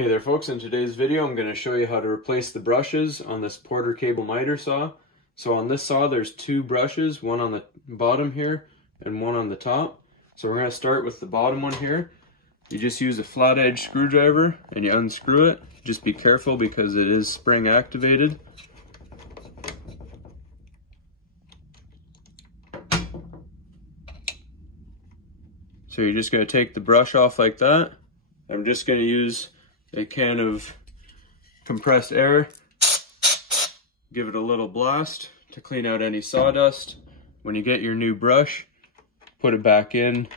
Hey there folks, in today's video I'm going to show you how to replace the brushes on this Porter cable miter saw. So on this saw there's two brushes, one on the bottom here and one on the top. So we're going to start with the bottom one here. You just use a flat edge screwdriver and you unscrew it. Just be careful because it is spring activated. So you're just going to take the brush off like that. I'm just going to use a can of compressed air, give it a little blast to clean out any sawdust. When you get your new brush, put it back in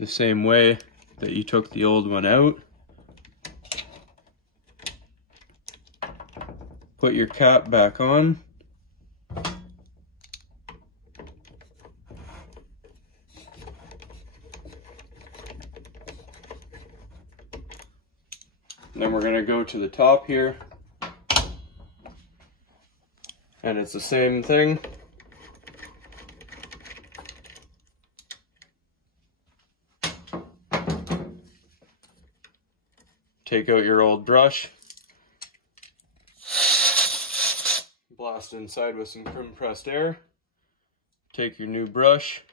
the same way that you took the old one out. Put your cap back on. And then we're going to go to the top here, and it's the same thing. Take out your old brush, blast inside with some compressed air, take your new brush,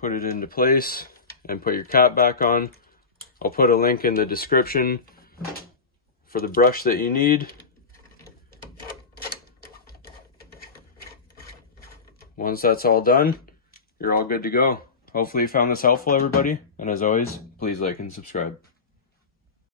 put it into place, and put your cap back on. I'll put a link in the description for the brush that you need. Once that's all done, you're all good to go. Hopefully you found this helpful, everybody. And as always, please like and subscribe.